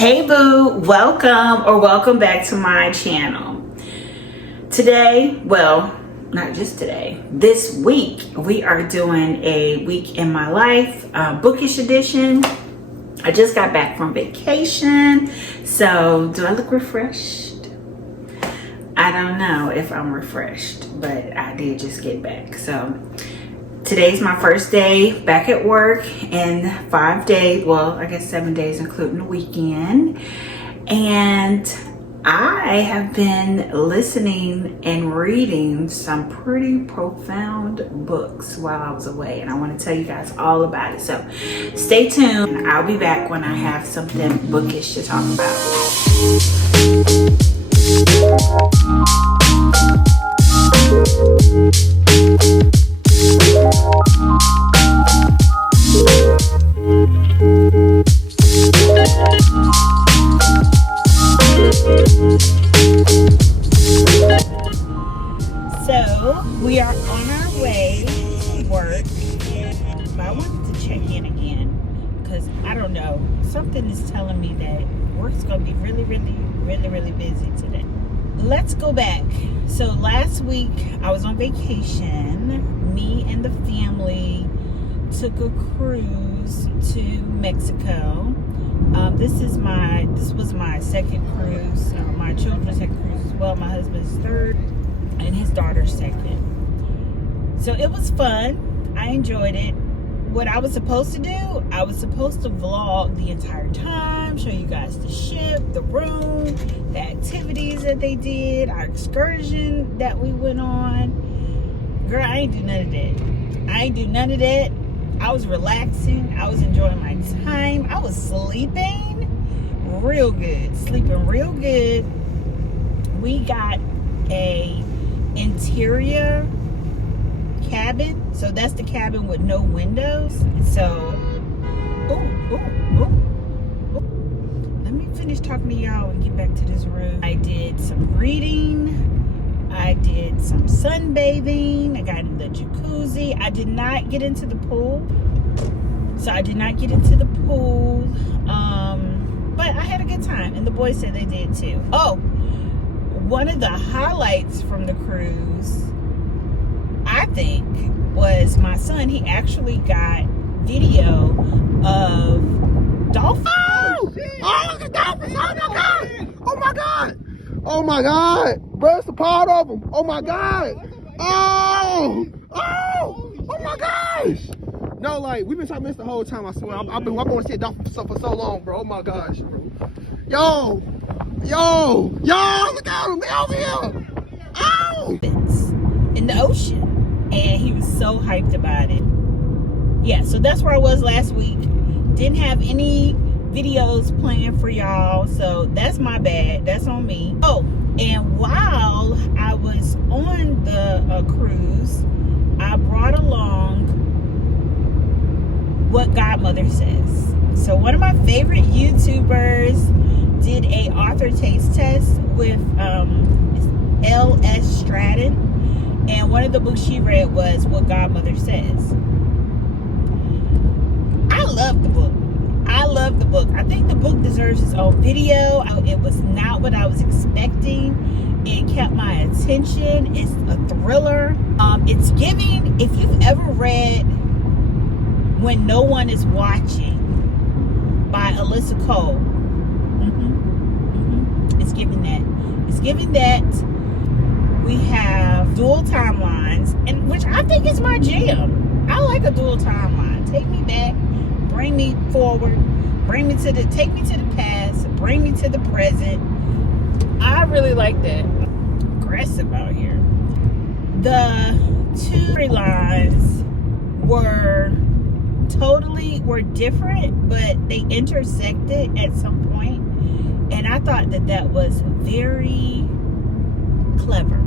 Hey boo, welcome back to my channel. Today, well, not just today, this week we are doing a week in my life, bookish edition. I just got back from vacation, so do I look refreshed? I don't know if I'm refreshed, but I did just get back. So today's my first day back at work in 5 days. Well, I guess 7 days, including the weekend. And I have been listening and reading some pretty profound books while I was away. And I want to tell you guys all about it. So stay tuned. I'll be back when I have something bookish to talk about. So we are on our way to work, but I wanted to check in again because I don't know, something is telling me that work's gonna be really busy today. Let's go back. So last week I was on vacation. Me and the family took a cruise to Mexico. This was my second cruise. My children's second cruise as well. My husband's third and his daughter's second. So it was fun. I enjoyed it. What I was supposed to do, I was supposed to vlog the entire time, show you guys the ship, the room, the activities that they did, our excursion that we went on. Girl, I ain't do none of that. I was relaxing. I was enjoying my time. I was sleeping real good. We got a interior cabin. So that's the cabin with no windows. So, let me finish talking to y'all and get back to this room. I did some reading. I did some sunbathing. I got in the jacuzzi. I did not get into the pool. But I had a good time, and the boys said they did too. Oh, one of the highlights from the cruise, I think, was my son. He actually got video of dolphins. Oh, the dolphins! Oh my god! Bro, it's a part of them. Oh my god! Oh my gosh! No, like, we've been talking this the whole time, I swear. I've been wanting to see a dolphin for so long, bro. Oh my gosh, bro. Yo, look at him, they over here. Oh! In the ocean. And he was so hyped about it. Yeah, so that's where I was last week. Didn't have any videos planned for y'all, so that's my bad. That's on me. Oh, and while I was on the cruise, I brought along What Godmother Says. So one of my favorite YouTubers did a author taste test with L.S. Stratton. And one of the books she read was What Godmother Says. I love the book. I think the book deserves its own video. It was not what I was expecting. It kept my attention. It's a thriller. It's giving, if you've ever read When No One Is Watching by Alyssa Cole. It's giving that. We have dual timelines, and which I think is my jam. I like a dual timeline. Take me back, bring me forward, take me to the past, bring me to the present. I really like that. Aggressive out here. The two storylines were different, but they intersected at some point, and I thought that was very clever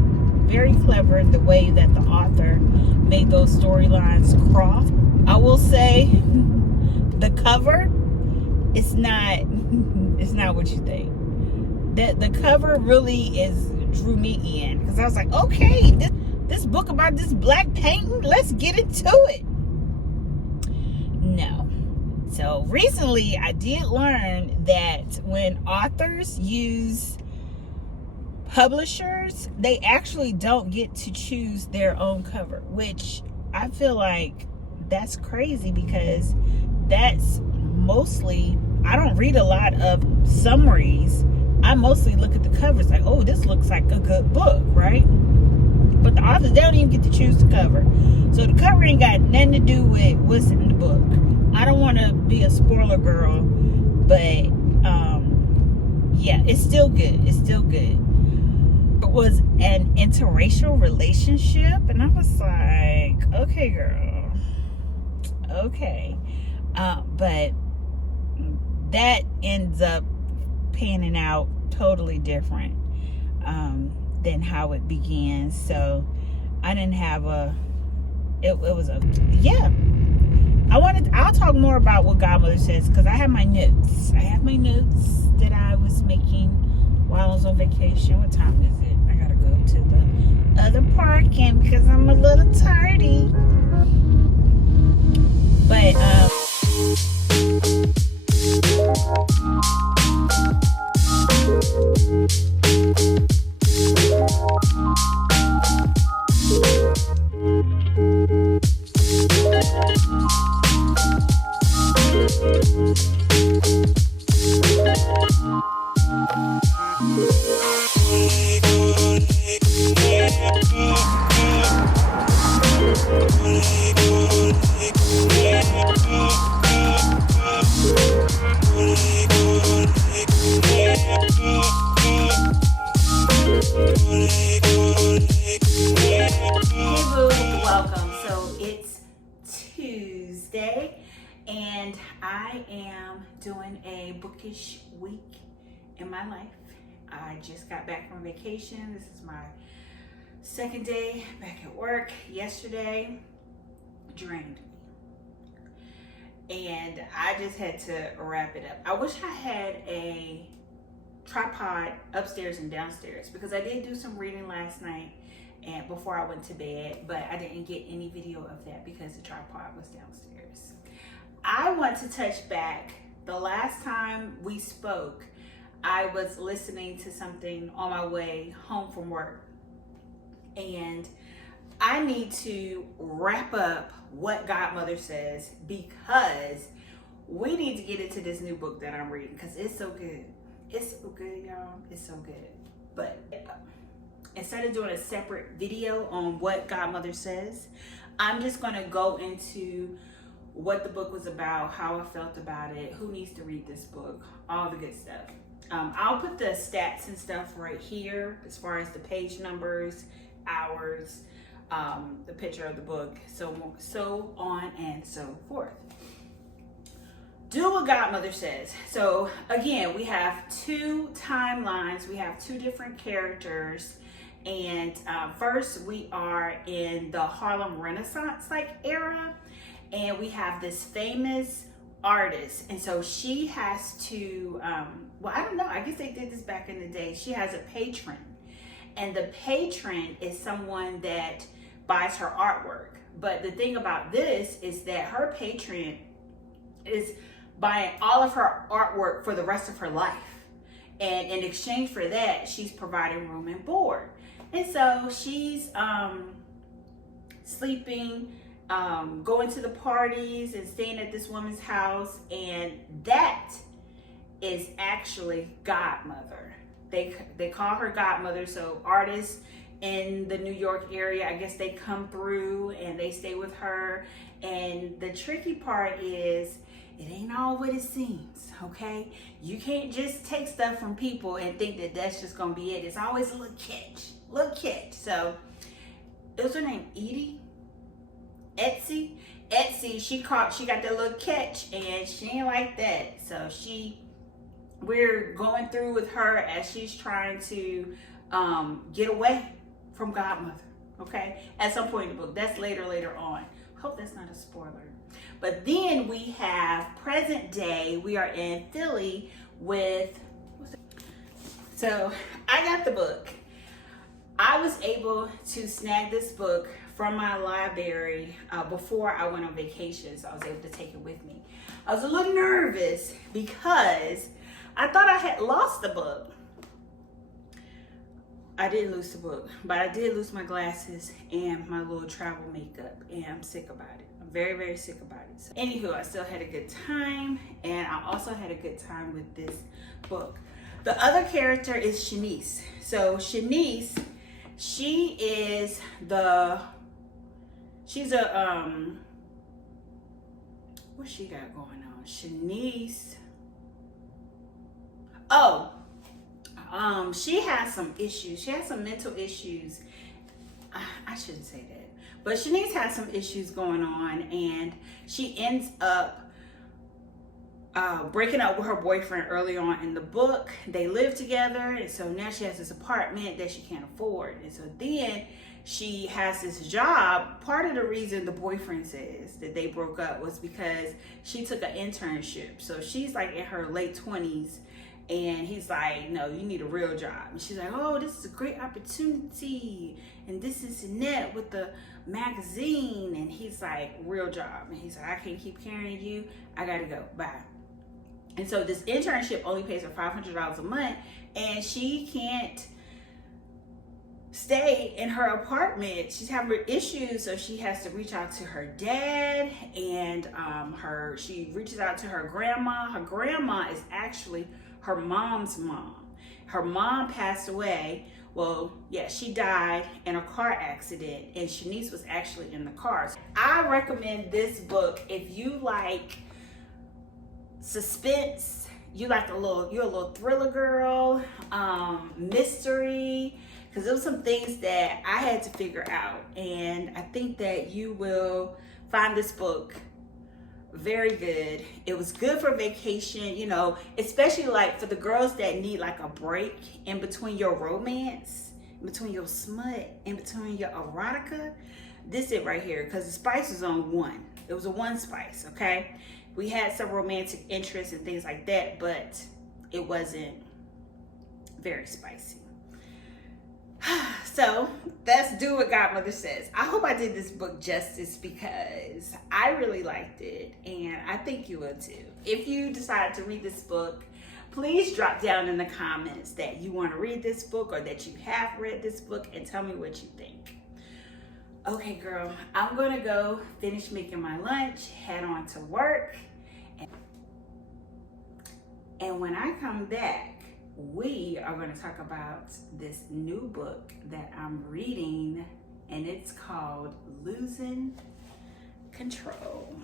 in the way that the author made those storylines cross. I will say the cover, it's not what you think. That the cover really drew me in, because I was like, okay, this book about this black painting, let's get into it. No, So recently I did learn that when authors use publishers, they actually don't get to choose their own cover, which I feel like that's crazy, because that's mostly, I don't read a lot of summaries. I mostly look at the covers like, oh, this looks like a good book, right? But the authors, they don't even get to choose the cover. So the cover ain't got nothing to do with what's in the book. I don't want to be a spoiler girl, but yeah, it's still good. It's still good. It was an interracial relationship, and I was like, okay, girl, okay. But that ends up panning out totally different than how it began. So I didn't have it was a, yeah. I'll talk more about what Godmother says, because I have my notes. I have my notes that I was making while I was on vacation. What time is it? I gotta go to the other parking because I'm a little tardy. But welcome. So it's Tuesday, and I am doing a bookish week in my life. I just got back from vacation. This is my second day back at work. Yesterday drained me, and I just had to wrap it up. I wish I had a tripod upstairs and downstairs, because I did do some reading last night and before I went to bed, but I didn't get any video of that because the tripod was downstairs. I want to touch back. The last time we spoke, I was listening to something on my way home from work, and I need to wrap up what Godmother says, because we need to get into this new book that I'm reading, because it's so good. It's so good, y'all. It's so good. But instead of doing a separate video on what Godmother says, I'm just going to go into what the book was about, how I felt about it, who needs to read this book, all the good stuff. I'll put the stats and stuff right here as far as the page numbers, hours, the picture of the book, so on and so forth. Do what Godmother says. So again, we have two timelines. We have two different characters. And first we are in the Harlem Renaissance era. And we have this famous artist. And so she has to, well, I don't know. I guess they did this back in the day. She has a patron. And the patron is someone that buys her artwork. But the thing about this is that her patron is buying all of her artwork for the rest of her life, and in exchange for that, she's providing room and board. And so she's sleeping, going to the parties and staying at this woman's house, and that is actually Godmother. They call her Godmother. So artists in the New York area, I guess they come through and they stay with her. And the tricky part is, it ain't all what it seems, okay? You can't just take stuff from people and think that that's just gonna be it. It's always a little catch. So it was her name, Etsy, she got that little catch, and she ain't like that. So we're going through with her as she's trying to get away from Godmother, okay? At some point in the book. That's later on. Hope that's not a spoiler. But then we have present day. We are in Philly with, so I got the book. I was able to snag this book from my library before I went on vacation, so I was able to take it with me. I was a little nervous because I thought I had lost the book. I didn't lose the book, but I did lose my glasses and my little travel makeup, and I'm sick about it. I'm very, very sick about it. So, anywho, I still had a good time, and I also had a good time with this book. The other character is Shanice. So Shanice, she's a what she got going on? Shanice. She has some issues. She has some mental issues. I shouldn't say that. But Shanice has some issues going on, and she ends up breaking up with her boyfriend early on in the book. They live together, and so now she has this apartment that she can't afford. And so then she has this job. Part of the reason the boyfriend says that they broke up was because she took an internship. So she's like in her late 20s, and he's like, no, you need a real job. And she's like, oh, this is a great opportunity, and this is net with the magazine. And he's like, real job. And he's like, I can't keep carrying you, I gotta go, bye. And so this internship only pays her $500 a month, and she can't stay in her apartment. She's having issues, so she has to reach out to her dad, and she reaches out to her grandma. Her grandma is actually her mom's mom. Her mom passed away. Well, yeah, she died in a car accident, and Shanice was actually in the car. I recommend this book if you like suspense, you're a little thriller girl, mystery, because there were some things that I had to figure out, and I think that you will find this book very good. It was good for vacation, you know, especially like for the girls that need like a break in between your romance, in between your smut, in between your erotica. This it right here, because the spice was on one. It was a one spice, okay? We had some romantic interests and things like that, but it wasn't very spicy. So let's do what Godmother says. I hope I did this book justice because I really liked it, and I think you will too. If you decide to read this book, please drop down in the comments that you want to read this book or that you have read this book, and tell me what you think. Okay, girl, I'm gonna go finish making my lunch, head on to work, and when I come back, we are going to talk about this new book that I'm reading, and it's called Losing Control.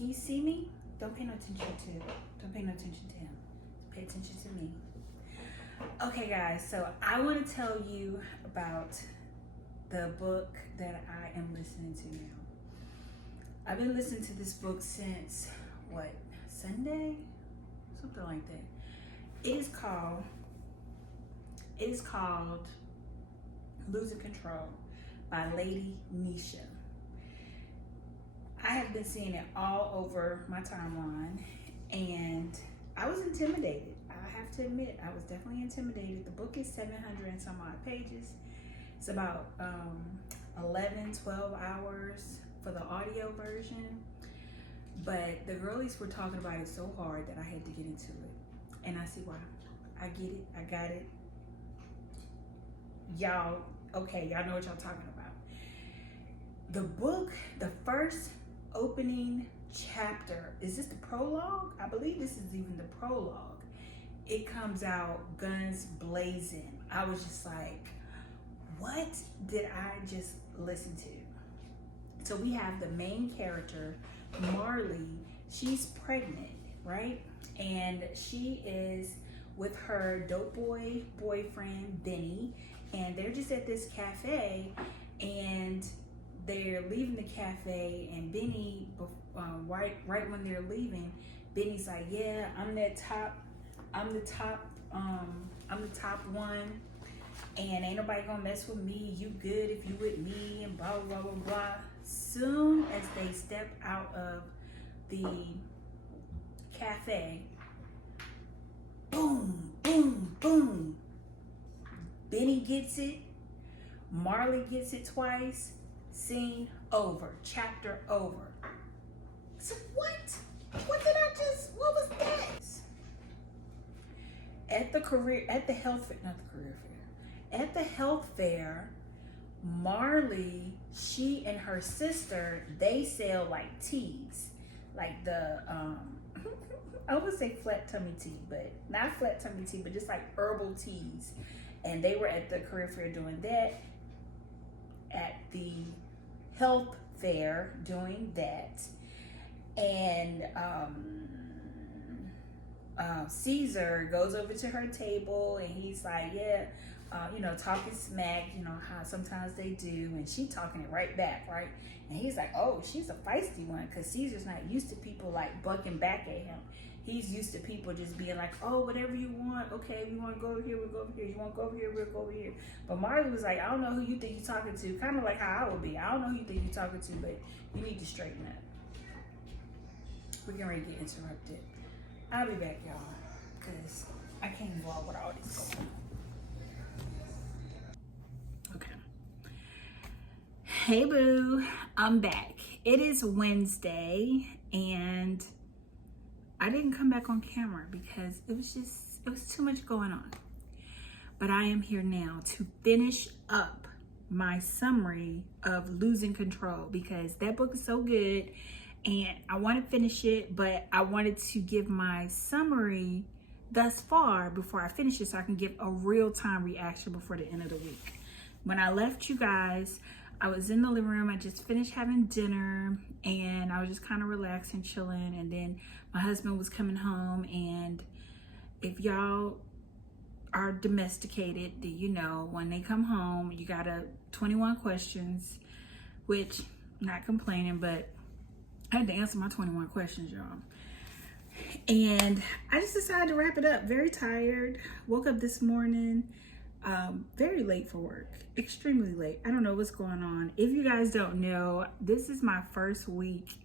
Can you see me? Don't pay no attention to him. Pay attention to me. Okay, guys, so I want to tell you about the book that I am listening to now. I've been listening to this book since, Sunday? Something like that. It is called Losing Control by Lady Nisha. I have been seeing it all over my timeline, and I was intimidated. I have to admit, I was definitely intimidated. The book is 700 and some odd pages. It's about 11, 12 hours for the audio version. But the girlies were talking about it so hard that I had to get into it. And I see why. I get it. I got it. Y'all know what y'all talking about. The book, the first opening chapter, is this the prologue? I believe this is even the prologue. It comes out guns blazing. I was just like, what did I just listen to? So we have the main character, Marley. She's pregnant, right? And she is with her dope boy boyfriend, Benny, and they're just at this cafe, and they're leaving the cafe, and Benny, right when they're leaving, Benny's like, yeah, I'm the top one, and ain't nobody gonna mess with me. You good if you with me, and blah, blah, blah, blah. Soon as they step out of the cafe, boom, boom, boom. Benny gets it. Marley gets it twice. Scene over. Chapter over. So what? What was that? At the health fair, Marley, she and her sister, they sell like teas. Like the, I would say flat tummy tea, but not flat tummy tea, but just like herbal teas. And they were at the career fair doing that. At the health fair doing that. And Caesar goes over to her table, and he's like, yeah, talking smack, how sometimes they do, and she talking it right back, right? And he's like, oh, she's a feisty one, because Caesar's not used to people like bucking back at him. He's used to people just being like, oh, whatever you want, okay, if you want to go over here, we'll go over here. You want to go over here, we'll go over here. But Marley was like, I don't know who you think you're talking to, kind of like how I would be. I don't know who you think you're talking to, but you need to straighten up. We're getting ready to get interrupted. I'll be back, y'all, because I can't involve with all this going on. Okay. Hey, boo. I'm back. It is Wednesday, and I didn't come back on camera because it was too much going on. But I am here now to finish up my summary of Losing Control, because that book is so good. And I want to finish it, but I wanted to give my summary thus far before I finish it so I can give a real-time reaction before the end of the week. When I left you guys, I was in the living room. I just finished having dinner, and I was just kind of relaxing, chilling. And then my husband was coming home, and if y'all are domesticated, then you know when they come home, you got 21 questions, which, not complaining, but I had to answer my 21 questions, y'all. And I just decided to wrap it up. Very tired. Woke up this morning, very late for work. Extremely late. I don't know what's going on. If you guys don't know, this is my first week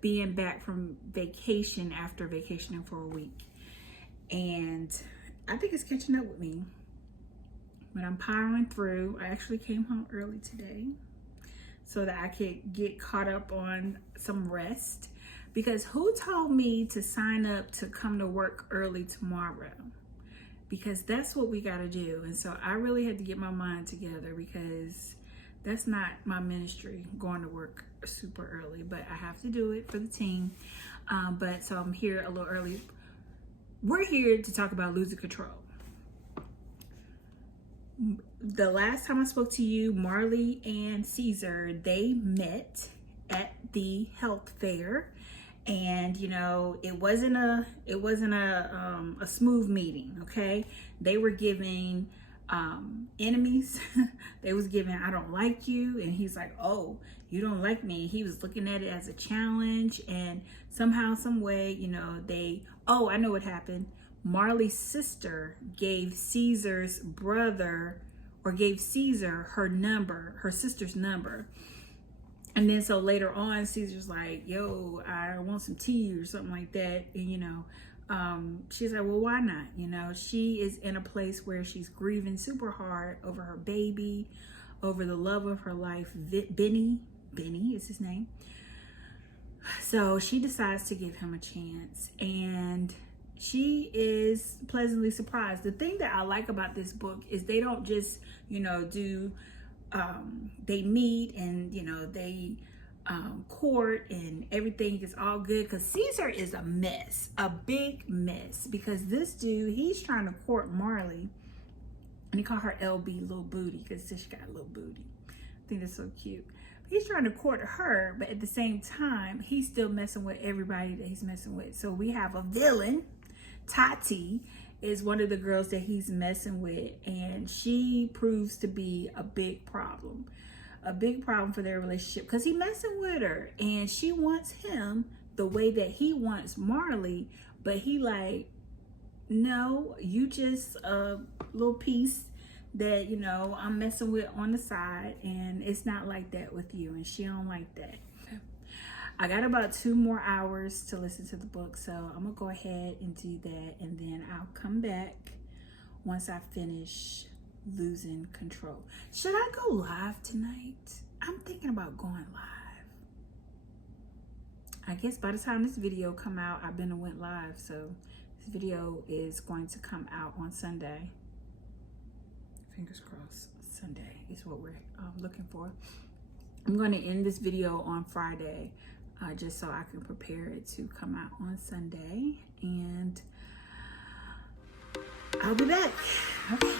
being back from vacation after vacationing for a week. And I think it's catching up with me. But I'm powering through. I actually came home early today so that I could get caught up on some rest. Because who told me to sign up to come to work early tomorrow? Because that's what we gotta do. And so I really had to get my mind together, because that's not my ministry, going to work super early, but I have to do it for the team. But so I'm here a little early. We're here to talk about Losing Control. The last time I spoke to you, Marley and Caesar, they met at the health fair, And you know, it wasn't a smooth meeting. Okay, they were giving enemies. They was giving, I don't like you, and he's like, oh, you don't like me. He was looking at it as a challenge, and somehow, some way, you know, I know what happened. Marley's sister gave Caesar's brother, or gave Caesar her sister's number. And then so later on, Caesar's like, yo, I want some tea or something like that. And, you know, she's like, well, why not? You know, she is in a place where she's grieving super hard over her baby, over the love of her life. Benny is his name. So she decides to give him a chance, and she is pleasantly surprised. The thing that I like about this book is they don't just, you know, they meet and, you know, they court and everything is all good, because Caesar is a mess, a big mess, because this dude, he's trying to court Marley, and they call her LB, little booty, because she got a little booty. I think that's so cute. He's trying to court her, but at the same time, he's still messing with everybody that he's messing with. So we have a villain. Tati is one of the girls that he's messing with, and she proves to be a big problem for their relationship, because he's messing with her, and she wants him the way that he wants Marley, but he like, no, you just a little piece that, you know, I'm messing with on the side, and it's not like that with you, and she don't like that. I got about 2 more hours to listen to the book, so I'm gonna go ahead and do that, and then I'll come back once I finish losing control. Should I go live tonight? I'm thinking about going live. I guess by the time this video come out, I've been and went live, so this video is going to come out on Sunday. Fingers crossed, Sunday is what we're looking for. I'm going to end this video on Friday, just so I can prepare it to come out on Sunday, and I'll be back. Okay.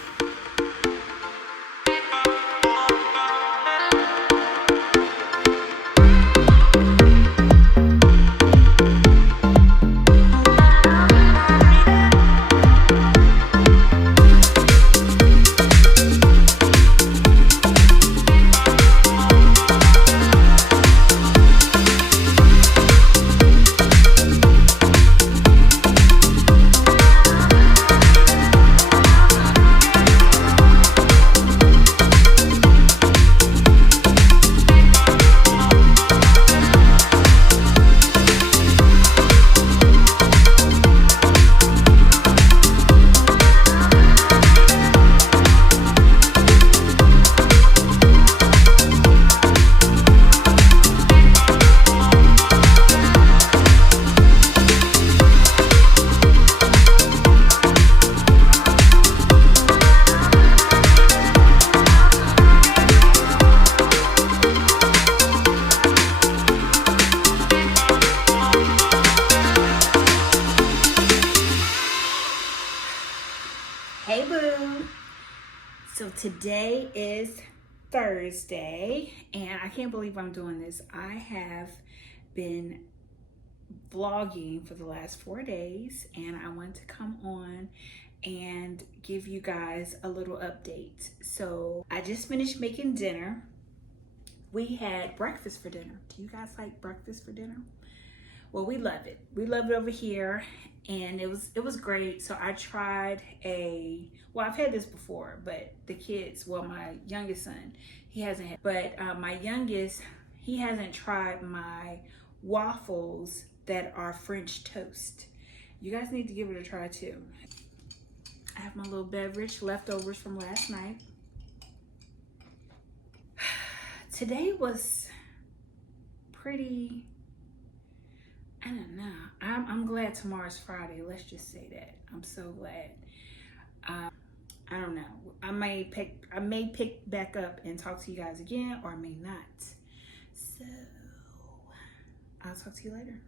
Hey boo! So today is Thursday, and I can't believe I'm doing this. I have been vlogging for the last 4 days, and I want to come on and give you guys a little update. So I just finished making dinner. We had breakfast for dinner. Do you guys like breakfast for dinner? Well, we love it. We love it over here, and it was great. So I tried I've had this before, but the kids, well, my youngest son, he hasn't had, but my youngest, he hasn't tried my waffles that are French toast. You guys need to give it a try too. I have my little beverage, leftovers from last night. Today was pretty, I don't know. I'm glad tomorrow's Friday. Let's just say that. I'm so glad. I don't know. I may pick back up and talk to you guys again, or I may not. So I'll talk to you later.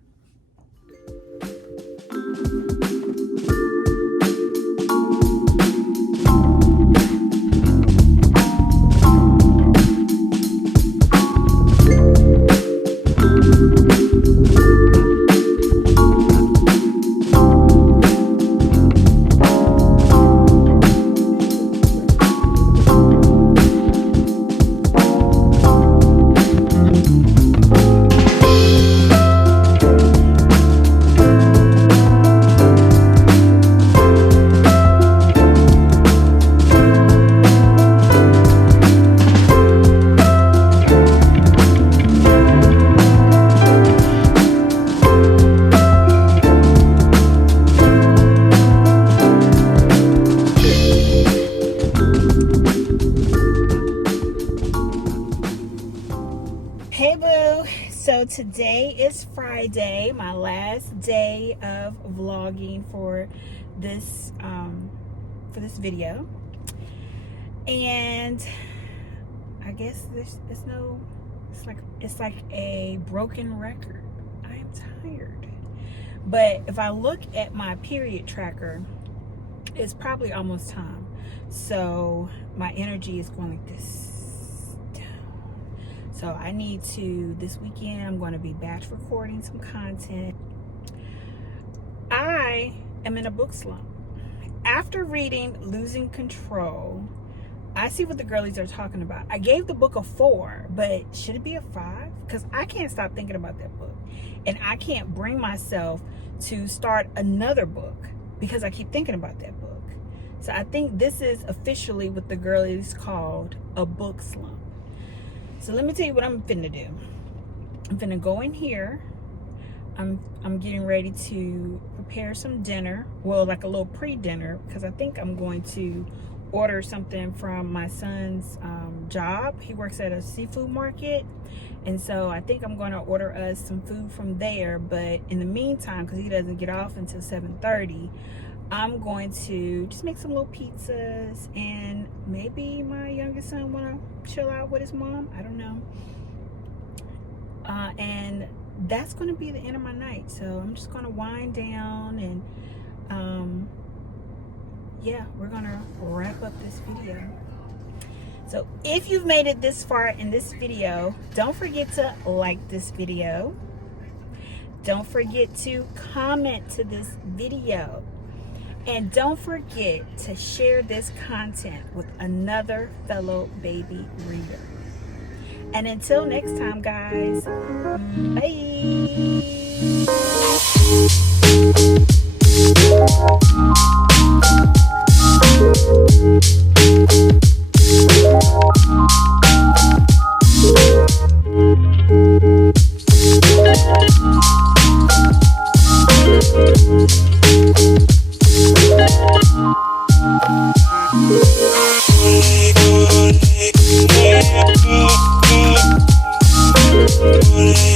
today is Friday, my last day of vlogging for this video, and I guess it's like a broken record. I am tired, but if I look at my period tracker, it's probably almost time, so my energy is going like this. So I need to, this weekend, I'm going to be batch recording some content. I am in a book slump. After reading Losing Control, I see what the girlies are talking about. I gave the book a 4, but should it be a 5? Because I can't stop thinking about that book. And I can't bring myself to start another book because I keep thinking about that book. So I think this is officially what the girlies called a book slump. So let me tell you what I'm finna do. I'm finna go in here. I'm getting ready to prepare some dinner. Well, like a little pre-dinner, because I think I'm going to order something from my son's job. He works at a seafood market. And so I think I'm going to order us some food from there. But in the meantime, because he doesn't get off until 7:30, I'm going to just make some little pizzas, and maybe my youngest son want to chill out with his mom. I don't know. And that's going to be the end of my night. So I'm just going to wind down, and yeah, we're going to wrap up this video. So if you've made it this far in this video, don't forget to like this video. Don't forget to comment to this video. And don't forget to share this content with another fellow baby reader. And until next time, guys, bye.